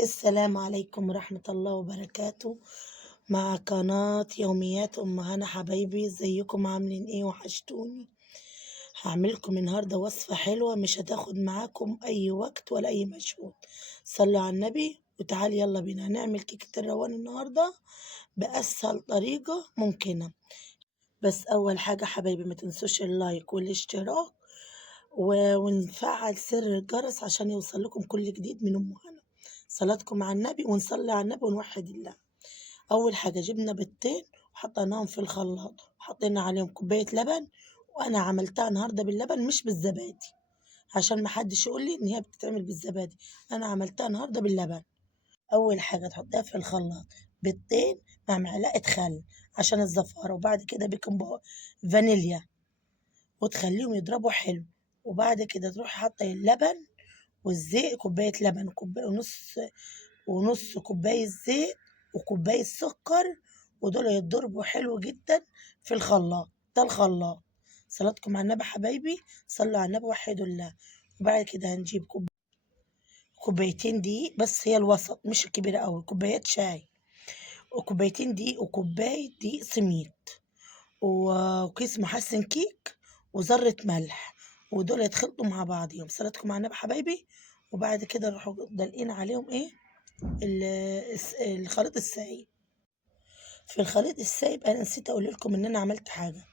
السلام عليكم ورحمة الله وبركاته. مع قناة يوميات أم هنا. حبايبي ازيكم عاملين ايه؟ وحشتوني. هعملكم النهاردة وصفة حلوة مش هتاخد معاكم أي وقت ولا أي مجهود. صلوا على النبي وتعالي يلا بينا هنعمل كيكة الروان النهاردة بأسهل طريقة ممكنة. بس أول حاجة حبايبي ما تنسوش اللايك والاشتراك ونفعل سر الجرس عشان يوصل لكم كل جديد من أم هنا. صلاتكم على النبي ونصلي على النبي ونوحد الله. أول حاجة جبنا بيضتين وحطيناهم في الخلاط وحطينا عليهم كوباية لبن، وأنا عملتها النهاردة باللبن مش بالزبادي عشان محدش يقول لي إن هي بتتعمل بالزبادي. أنا عملتها النهاردة باللبن. أول حاجة تحطيها في الخلاط بيضتين مع معلقة خل عشان الزفارة، وبعد كده فانيليا، وتخليهم يضربوا حلو. وبعد كده تروح حاطة اللبن والزيت، كوباية لبن وكوباية ونص كوباية زيت وكوباية سكر، ودول يتضربوا حلو جدا في الخلاط. ده الخلاط. صلاتكم على النبي حبايبي، صلوا على النبي وحدوا الله. وبعد كده هنجيب كوبايتين دقيق، بس هي الوسط مش الكبيرة أوي، كوبايات شاي وكوبايتين دقيق وكوباية دقيق سميد وكيس محسن كيك وذرة ملح، ودول يتخلطوا مع بعضيهم. صلاتكم على النبي حبايبي. وبعد كده نروحوا دلقين عليهم ايه؟ الخليط السائل. في الخليط السائل انا نسيت اقول لكم ان انا عملت حاجه.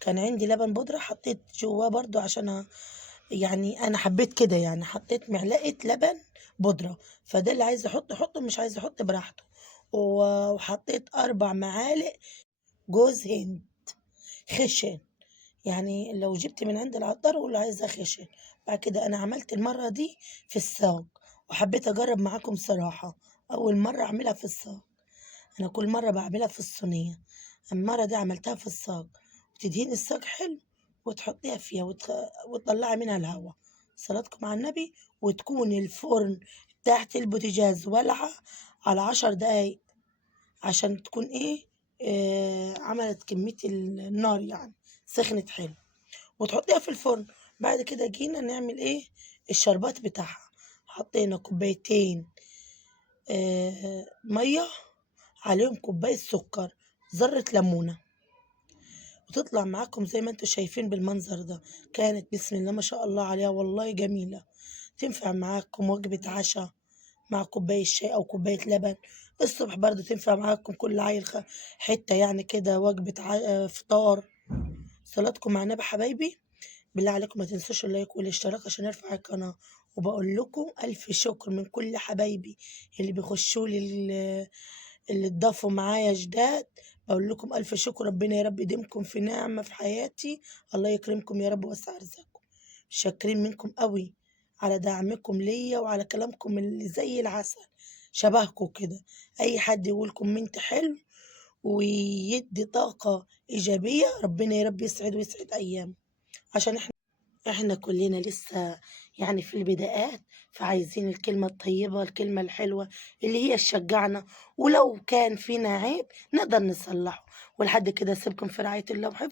كان عندي لبن بودره حطيت جواه برضو عشان يعني انا حبيت كده، يعني حطيت معلقه لبن بودره. فده اللي عايز يحط يحطه، مش عايز يحط براحته. وحطيت 4 معالق جوز هند خشن، يعني لو جبت من عند العطار واللي عايزة خشن. بعد كده أنا عملت المرة دي في الصاج، وحبيت أجرب معاكم صراحة. أول مرة أعملها في الصاج، أنا كل مرة بعملها في الصينية. المرة دي عملتها في الصاج. وتدهين الصاج حلو وتحطيها فيها وتطلعي منها الهواء. صلاتكم على النبي. وتكون الفرن تحت البوتاجاز ولعة على 10 دقايق عشان تكون عملت كمية النار، يعني سخنت حلو، وتحطيها في الفرن. بعد كده جينا نعمل الشربات بتاعها. حطينا كوبايتين مية، عليهم كوباية سكر، ذرة ليمونة، وتطلع معاكم زي ما انتوا شايفين بالمنظر ده. كانت بسم الله ما شاء الله عليها، والله جميلة. تنفع معاكم وجبة عشاء مع كوباية شاي أو كوباية لبن. الصبح برضه تنفع معاكم كل عيل حتة، يعني كده وجبة فطار. صلاتكم مع النبي حبايبي. بالله عليكم ما تنسوش اللايك والاشتراك عشان ارفع القناة. وبقول لكم ألف شكر من كل حبايبي اللي بيخشوا لي، اللي اتضافوا معايا جداد. بقول لكم ألف شكر، ربنا يا رب يديمكم في نعمة في حياتي. الله يكرمكم يا رب ويوسع رزقكم. شاكرين منكم قوي على دعمكم ليا وعلى كلامكم اللي زي العسل شبهكم كده. أي حد يقول كومنت حلو ويدي طاقة إيجابية، ربنا يا رب يسعد ويسعد أيام. عشان احنا كلنا لسه يعني في البدايات، فعايزين الكلمة الطيبة، الكلمة الحلوة اللي هي تشجعنا، ولو كان فينا عيب نقدر نصلحه. ولحد كده اسيبكم في رعاية الله وحفظه.